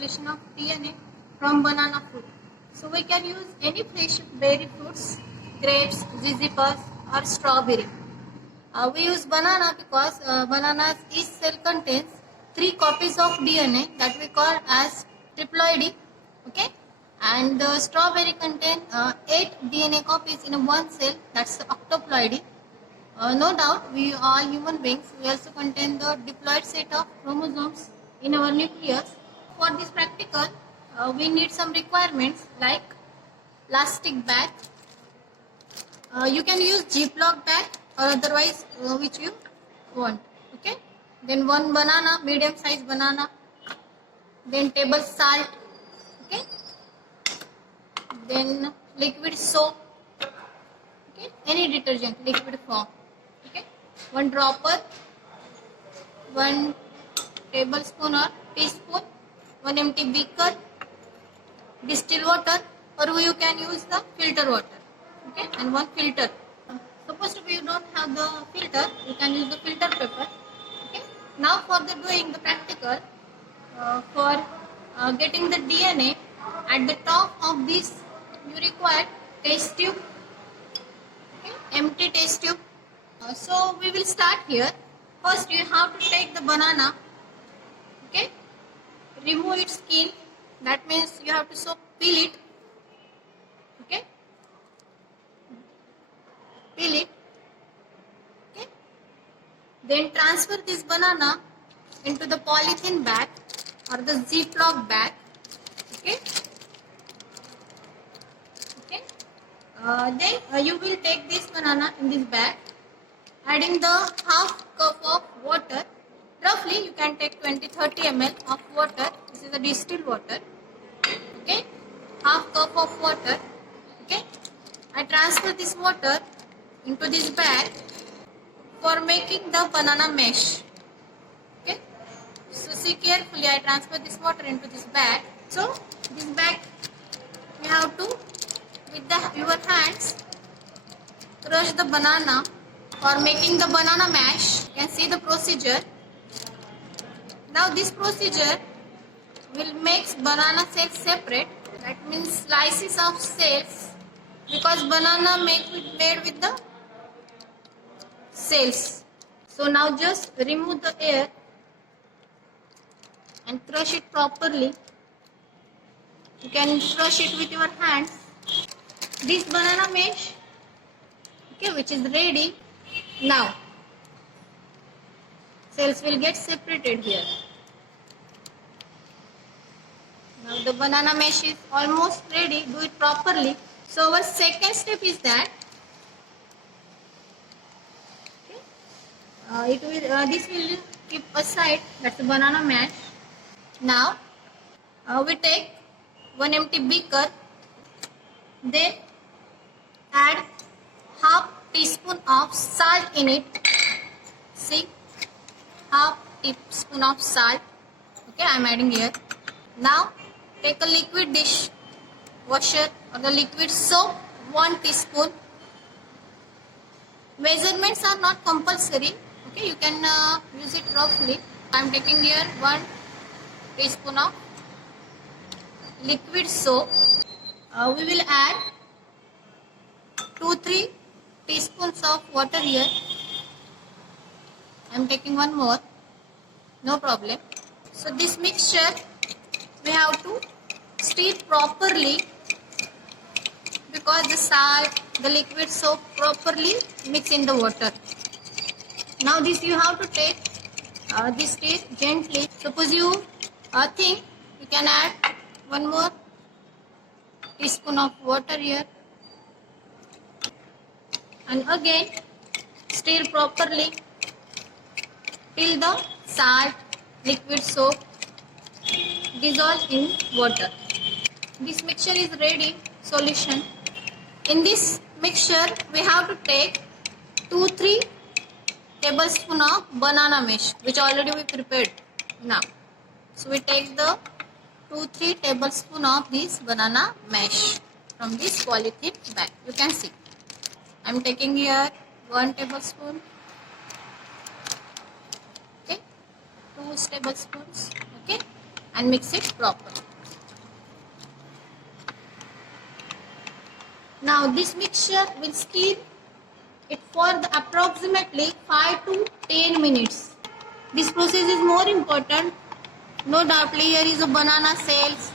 isolation of DNA from banana fruit. So we can use any fresh berry fruits, grapes, ziziphus or strawberry. We use banana because banana's each cell contains 3 copies of DNA that we call as triploidy. Okay, and the strawberry contain 8 DNA copies in one cell, that's the octoploidy. No doubt, we all human beings, we also contain the diploid set of chromosomes in our nucleus. For this practical, we need some requirements like plastic bag. You can use Ziploc bag or otherwise which you want. Okay. Then one banana, medium size banana. Then table salt. Okay. Then liquid soap. Okay. Any detergent, liquid form. Okay. One dropper. 1 tablespoon or teaspoon. 1 empty beaker. Distilled water, or you can use the filter water. Okay, and 1 filter. Suppose if you don't have the filter, you can use the filter paper. Okay. Now for the doing the practical, for getting the DNA, at the top of this you require test tube. Okay, empty test tube. So we will start here. First you have to take the banana. Okay, remove its skin. That means you have to peel it. Okay, peel it. Okay, then transfer this banana into the polythene bag or the Ziploc bag. Okay, okay. Then you will take this banana in this bag, adding the half cup of water. Roughly you can take 20-30 ml of water. This is a distilled water. Okay, half cup of water. Okay, I transfer this water into this bag for making the banana mesh. Okay, so see carefully, I transfer this water into this bag. So this bag you have to, with your hands, crush the banana for making the banana mash. You can see the procedure. Now this procedure will make banana cells separate. That means slices of cells, because banana made with the cells. So now just remove the air and crush it properly. You can crush it with your hands. This banana mesh, okay, which is ready. Now cells will get separated here. Now the banana mesh is almost ready. Do it properly. So our second step is that this will keep aside. That's the banana mash. Now we take 1 empty beaker. Then add half teaspoon of salt in it. See, half teaspoon of salt. Okay, I am adding here. Now take a liquid dish washer or the liquid soap, 1 teaspoon. Measurements are not compulsory. Okay, you can use it roughly. I am taking here 1 teaspoon of liquid soap. We will add 2-3 teaspoons of water here. I am taking 1 more. No problem. So this mixture we have to stir properly, because the salt, the liquid soap properly mix in the water. Now this you have to take this stir gently. Suppose you think, you can add 1 more teaspoon of water here, and again stir properly till the salt, liquid soap dissolve in water. This mixture is ready, solution. In this mixture we have to take 2-3 tablespoons of banana mesh, which already we prepared now. So we take the 2-3 tablespoons of this banana mesh from this polythene bag. You can see I am taking here 1 tablespoon. Okay, 2 tablespoons. Okay, and mix it properly. Now this mixture will steam it for the approximately 5 to 10 minutes. This process is more important. No doubtly here is a banana cells,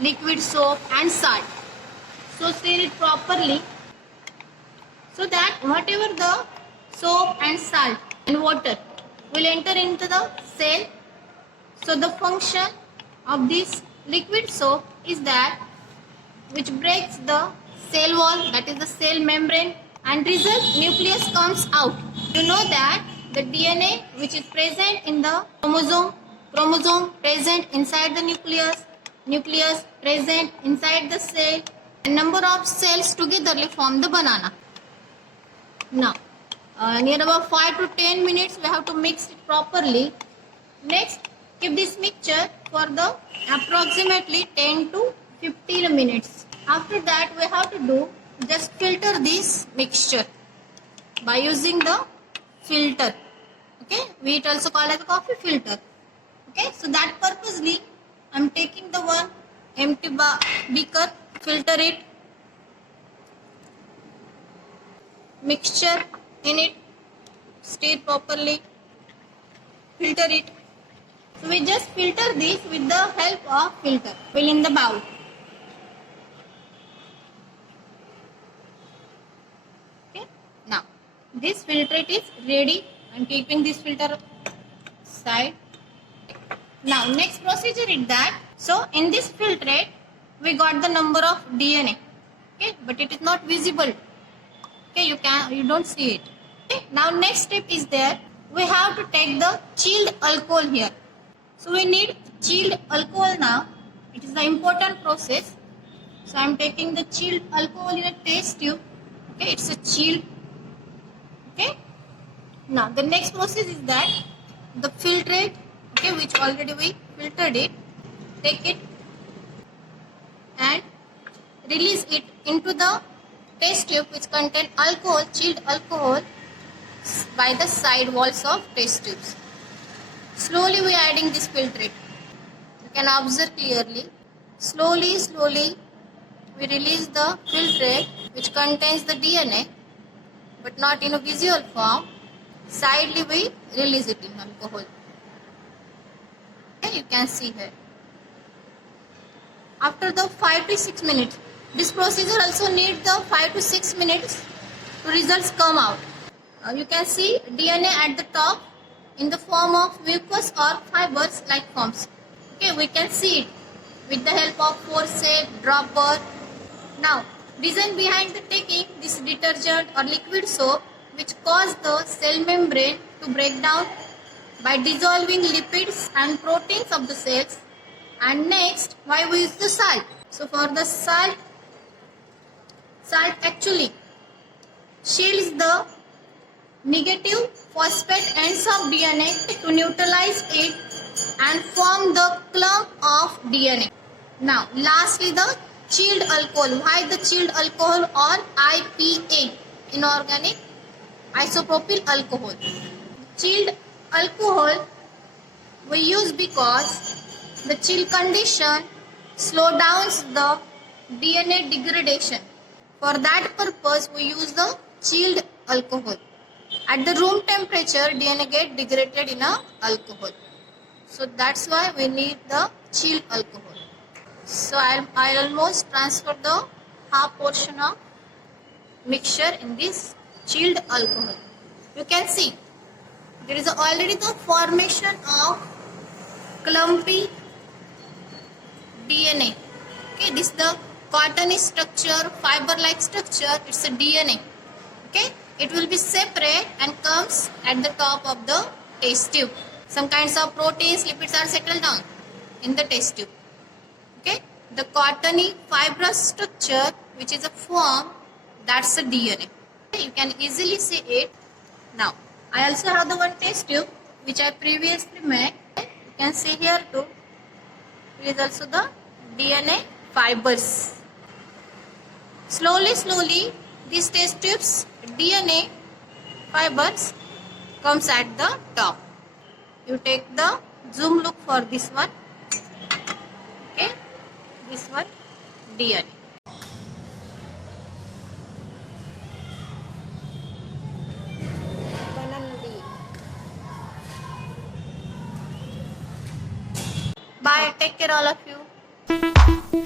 liquid soap and salt. So stir it properly so that whatever the soap and salt and water will enter into the cell. So the function of this liquid soap is that which breaks the cell wall, that is the cell membrane, and result nucleus comes out. You know that the DNA which is present in the chromosome present inside the nucleus present inside the cell, and number of cells togetherly form the banana. Now near about 5 to 10 minutes we have to mix it properly. Next, keep this mixture for the approximately 10 to 15 minutes. After that we have to do just filter this mixture by using the filter. Okay, we it also called as a coffee filter. Okay, so that purposely I am taking the one empty beaker, filter it, mixture in it, stir properly, filter it. So we just filter this with the help of filter. Fill in the bowl. Okay. Now this filtrate is ready. I am keeping this filter side. Now next procedure is that, so in this filtrate we got the number of DNA. Okay, but it is not visible. Okay, you don't see it. Okay. Now next step is there. We have to take the chilled alcohol here. So we need chilled alcohol now. It is the important process. So I am taking the chilled alcohol in a test tube. Okay, it's a chilled. Okay. Now the next process is that the filtrate, okay, which already we filtered it, take it and release it into the test tube which contain alcohol, chilled alcohol, by the side walls of test tubes. Slowly we are adding this filtrate. You can observe clearly. Slowly we release the filtrate which contains the DNA, but not in a visual form. Sidely we release it in alcohol. Okay, you can see here. After the 5 to 6 minutes, this procedure also needs the 5 to 6 minutes to results come out. You can see DNA at the top in the form of mucus or fibers like forms. Okay, we can see it with the help of forceps, dropper. Now, reason behind the taking this detergent or liquid soap which cause the cell membrane to break down by dissolving lipids and proteins of the cells. And next, why we use the salt? So for the salt actually shields the negative phosphate ends of DNA to neutralize it and form the clump of DNA. Now, lastly, the chilled alcohol. Why the chilled alcohol or IPA, inorganic isopropyl alcohol? Chilled alcohol we use because the chill condition slow down the DNA degradation. For that purpose, we use the chilled alcohol. At the room temperature, DNA get degraded in a alcohol. So that's why we need the chilled alcohol. So I'll almost transfer the half portion of mixture in this chilled alcohol. You can see there is already the formation of clumpy DNA. Okay, this is the cottony structure, fiber-like structure. It's a DNA. Okay, it will be separate and comes at the top of the test tube. Some kinds of proteins, lipids are settled down in the test tube. Okay, the cottony fibrous structure, which is a form, that's a DNA. Okay, you can easily see it. Now, I also have the one test tube which I previously made. You can see here too. It is also the DNA fibers. Slowly, these test tubes DNA fibers comes at the top. You take the zoom look for this one. this one DNA. Bye. Take care, all of you.